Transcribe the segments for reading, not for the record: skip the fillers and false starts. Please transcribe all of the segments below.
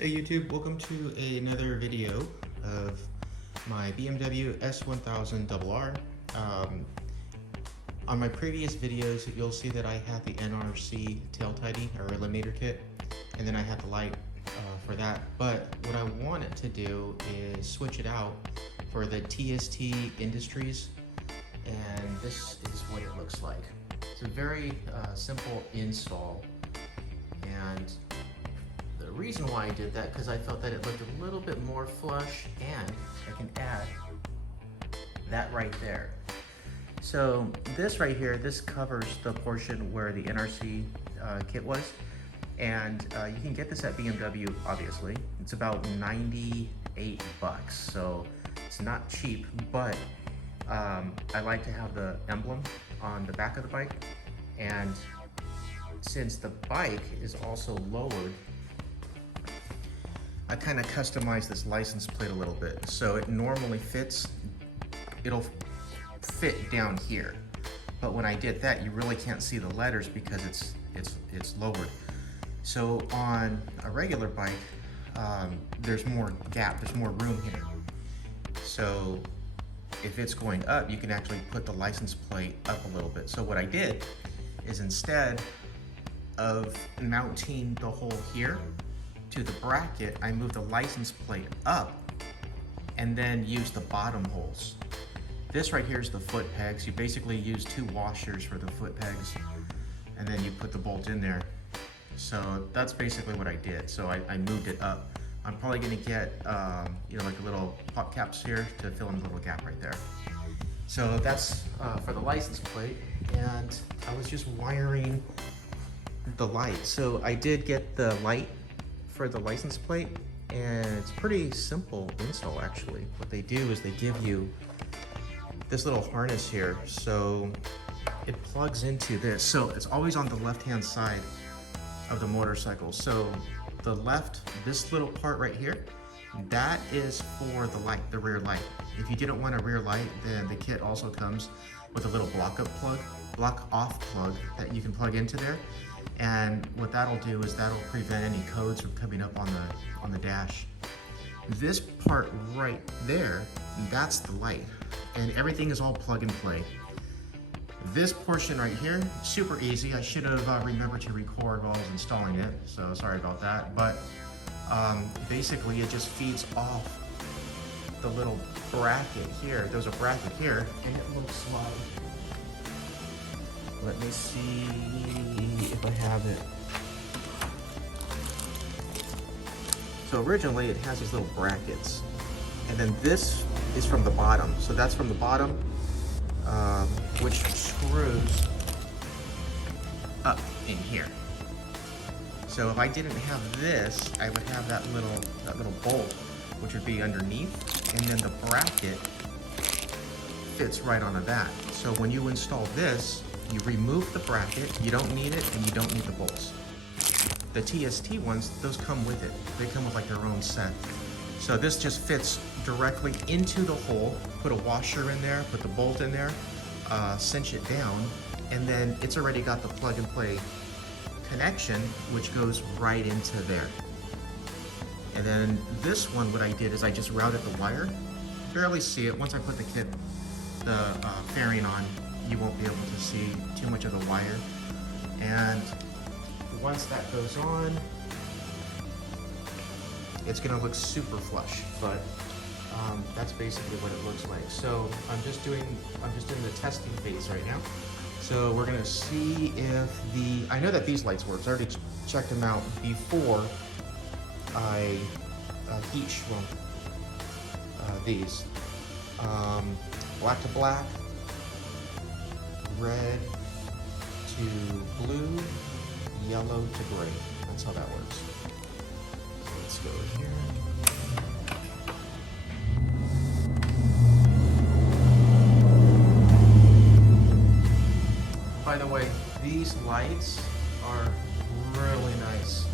Hey YouTube, welcome to another video of my BMW S1000RR. On my previous videos, you'll see that I had the NRC tail tidy or eliminator kit, and then I had the light for that. But what I wanted to do is switch it out for the TST Industries, and this is what it looks like. It's a very simple install, and the reason why I did that because I felt that it looked a little bit more flush, and I can add that right there. So this right here, this covers the portion where the NRC kit was, and you can get this at BMW. Obviously, it's about 98 bucks, so it's not cheap, but I like to have the emblem on the back of the bike, and since the bike is also lowered, I kind of customized this license plate a little bit. So it normally fits, it'll fit down here. But when I did that, you really can't see the letters because it's lowered. So on a regular bike, there's more gap, there's more room here. So if it's going up, you can actually put the license plate up a little bit. So what I did is, instead of mounting the hole here to the bracket, I moved the license plate up and then used the bottom holes. This right here is the foot pegs. You basically use two washers for the foot pegs, and then you put the bolt in there. So that's basically what I did. So I moved it up. I'm probably gonna get like a little pop caps here to fill in the little gap right there. So that's for the license plate, and I was just wiring the light. So I did get the light for the license plate, and it's pretty simple install actually. What they do is they give you this little harness here, so it plugs into this. So it's always on the left hand side of the motorcycle. So the left, this little part right here, that is for the light, the rear light. If you didn't want a rear light, then the kit also comes with a little block off plug that you can plug into there. And what that'll do is that'll prevent any codes from coming up on the dash. This part right there, that's the light, and everything is all plug and play. This portion right here, super easy. I should have remembered to record while I was installing it, so sorry about that. But basically it just feeds off the little bracket here. There's a bracket here, and it looks like, let me see if I have it. So originally it has these little brackets, and then this is from the bottom. So that's from the bottom, which screws up in here. So if I didn't have this, I would have that little bolt, which would be underneath, and then the bracket fits right onto that. So when you install this, you remove the bracket, you don't need it, and you don't need the bolts. The TST ones, those come with it. They come with like their own set. So this just fits directly into the hole, put a washer in there, put the bolt in there, cinch it down, and then it's already got the plug and play connection, which goes right into there. And then this one, what I did is I just routed the wire. Barely see it. Once I put the fairing on, you won't be able to see too much of the wire. And once that goes on, it's gonna look super flush, but that's basically what it looks like. So I'm just doing the testing phase right now. So we're gonna see if I know that these lights work. I already checked them out before I heat shrunk these. Black to black, red to blue, yellow to gray. That's how that works. So let's go here. By the way, these lights are really nice.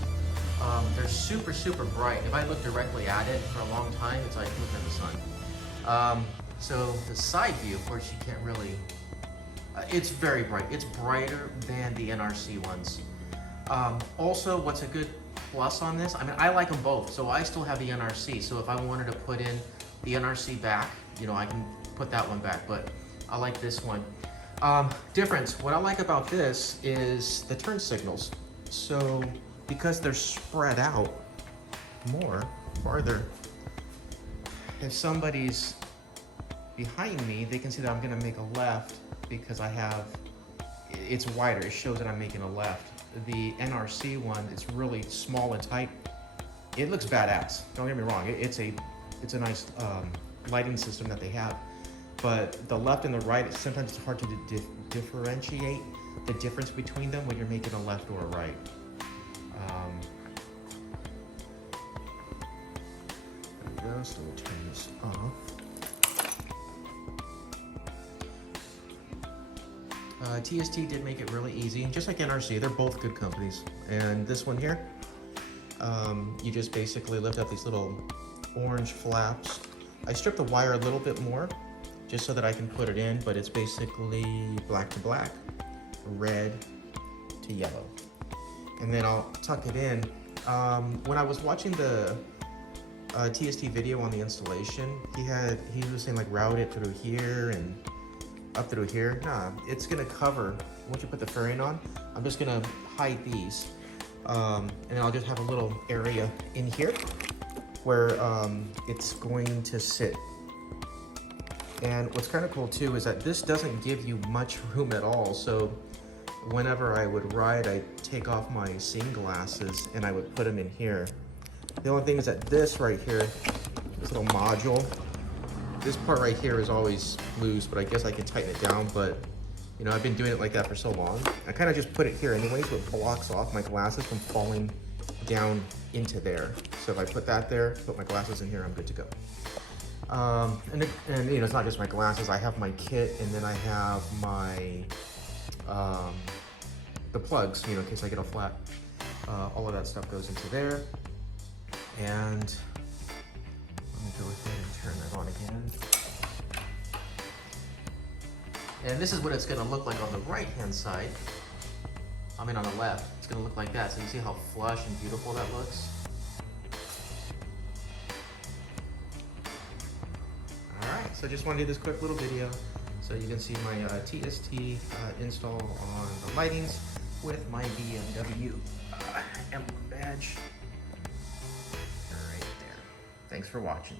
They're super, super bright. If I look directly at it for a long time, it's like looking at the sun. So the side view, of course, you can't really, it's very bright. It's brighter than the NRC ones. Also, what's a good plus on this. I mean, I like them both, so I still have the NRC. So if I wanted to put in the NRC back, you know, I can put that one back, but I like this one. Difference, what I like about this is the turn signals. So because they're spread out farther, if somebody's behind me, they can see that I'm gonna make a left because it's wider, it shows that I'm making a left. The NRC one, it's really small and tight. It looks badass, don't get me wrong. It's a nice lighting system that they have. But the left and the right, sometimes it's hard to differentiate the difference between them when you're making a left or a right. There we go, so we'll turn this off. TST did make it really easy, just like NRC. They're both good companies. And this one here, you just basically lift up these little orange flaps. I stripped the wire a little bit more just so that I can put it in, but it's basically black to black, red to yellow. And then I'll tuck it in. When I was watching the TST video on the installation, he was saying like route it through here and up through here. Nah, it's gonna cover, once you put the fairing on, I'm just gonna hide these. And then I'll just have a little area in here where it's going to sit. And what's kind of cool too is that this doesn't give you much room at all. So whenever I would ride, I'd take off my seeing glasses and I would put them in here. The only thing is that this right here, this little module, this part right here is always loose, but I guess I can tighten it down. But you know, I've been doing it like that for so long. I kind of just put it here anyway, so it blocks off my glasses from falling down into there. So if I put that there, put my glasses in here, I'm good to go. And you know, it's not just my glasses. I have my kit, and then I have my the plugs, you know, in case I get a flat. All of that stuff goes into there. And let me go ahead and turn that on again. And this is what it's going to look like on the right-hand side. I mean, on the left, it's going to look like that. So you see how flush and beautiful that looks? All right, so just want to do this quick little video so you can see my TST install on the lightings with my BMW emblem badge right there. Thanks for watching.